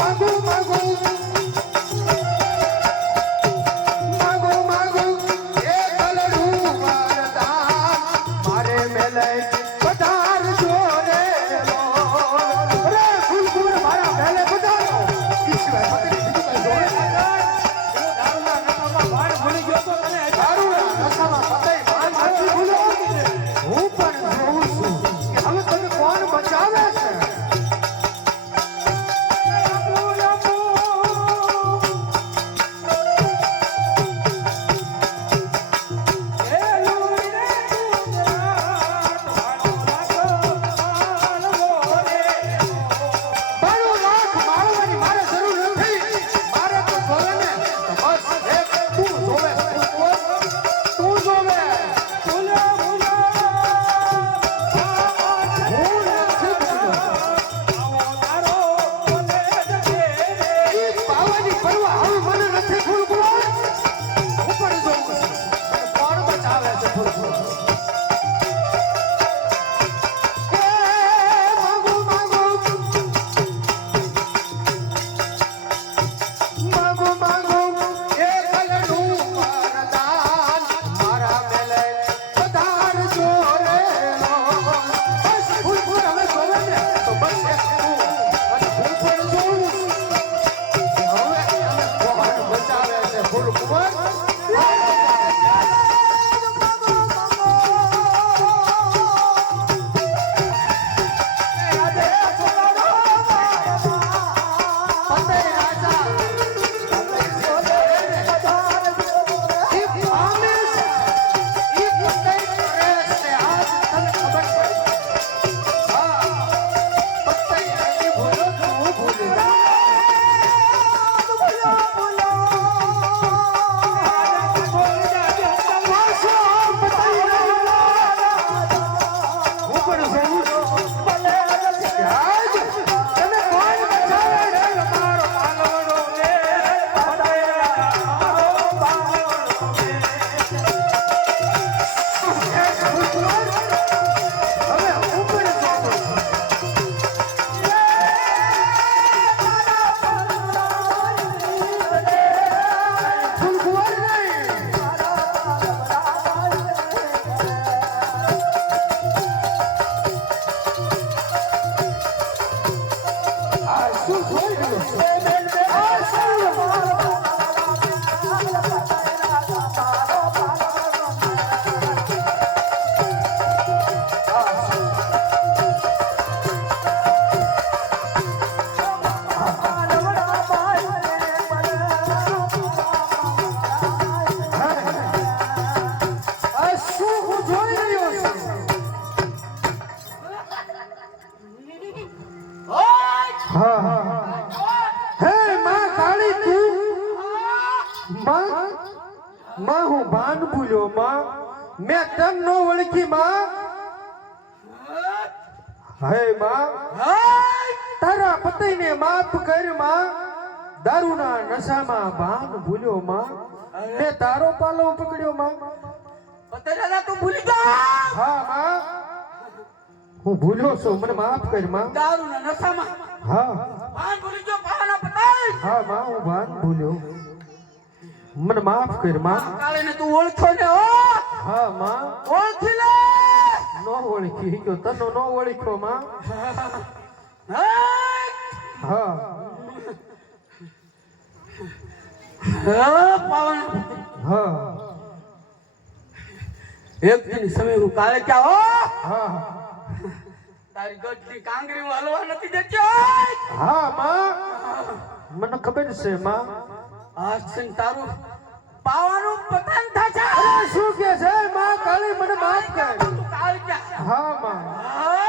Mago, mago. પરવા આવું મને નથી માં માં હું ભાન ભૂલ્યો માં. મેં તન નો ઓળખી માં. હે માં. તારા પતિને માફ કરમાં. દારૂના નશામાં ભાન ભૂલ્યો માં. મેં તારો પાલો પકડ્યો માં. હા માં. હું ભૂલ્યો છું મને માફ કરમાં. હા. હા માં હું ભાન ભૂલ્યો. મને માફ કરમાં. તું ઓળખો ને હો? હા માં. ઓળખી લે નો ઓળખી ગયો તનો નો ઓળખો માં. હે! હા પાવન. હા. એક દિન સમય હું કાલે ક્યાં હો? હા. તારી ગઢની કાંગરી હું હલવા નથી દેતી હા માં. મને ખબર છે માં. આજ છે તારું પાવાનું પતન થશે. અરે શું કે છે? માં કાળી મને માફ કર. તું હા માં. હા.